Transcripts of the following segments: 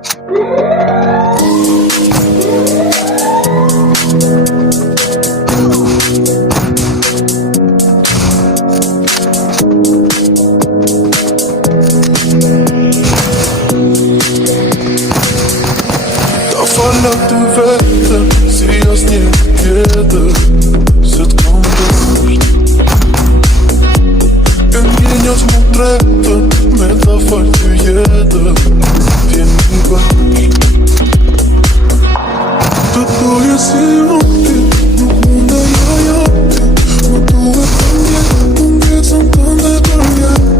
Falak du vete, si asnjë tjetër se t'kam dësht. E njënjës mu tretën, me ta falë ty jetën, t'jemi bashk. Të doje si ti, nuk mund e jajati, më duhet të ndjesën tënde për jetë.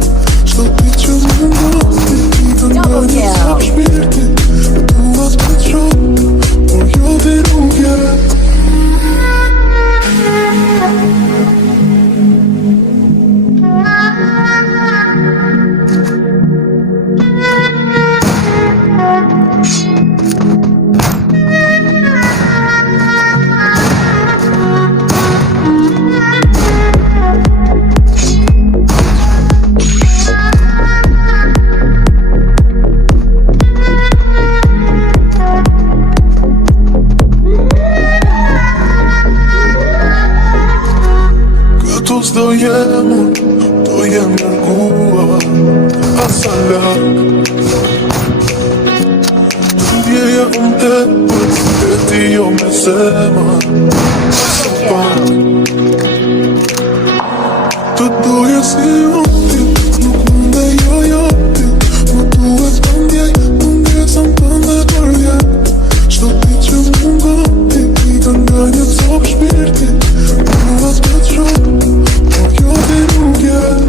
Shto ti që më ngati, ti të nga një sap shpirti, më duhet të qopë, por jo ti nuk jetë. Do jem nërguar asa lak. Ndjeja unë tepër, e ti jo me zemër asa pak. Të doje si ti, nuk mund e jajati, më duhet të ndjesën tënde për jetë. Shto ti që më ngati, i ka nga një cop shpirti, më duhet të qopë, yo te nuk jetë.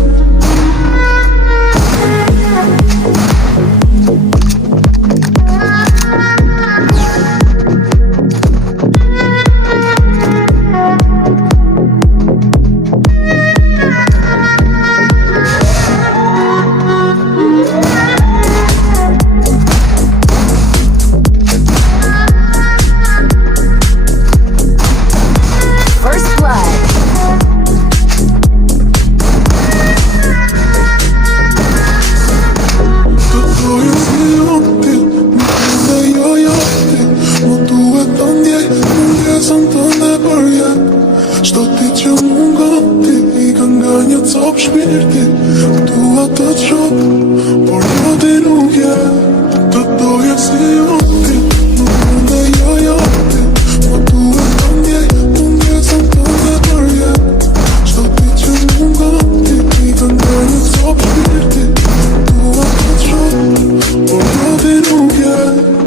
Shto ti që më ngati, i ka nga një cop shpirti, dua të qopë, por jo ti nuk jetë. Të doje si ti, nuk mund e jajati, më duhet të ndjesën tënde për jetë. Shto ti që më ngati, i ka nga një cop shpirti, dua të qopë, por jo ti nuk jetë.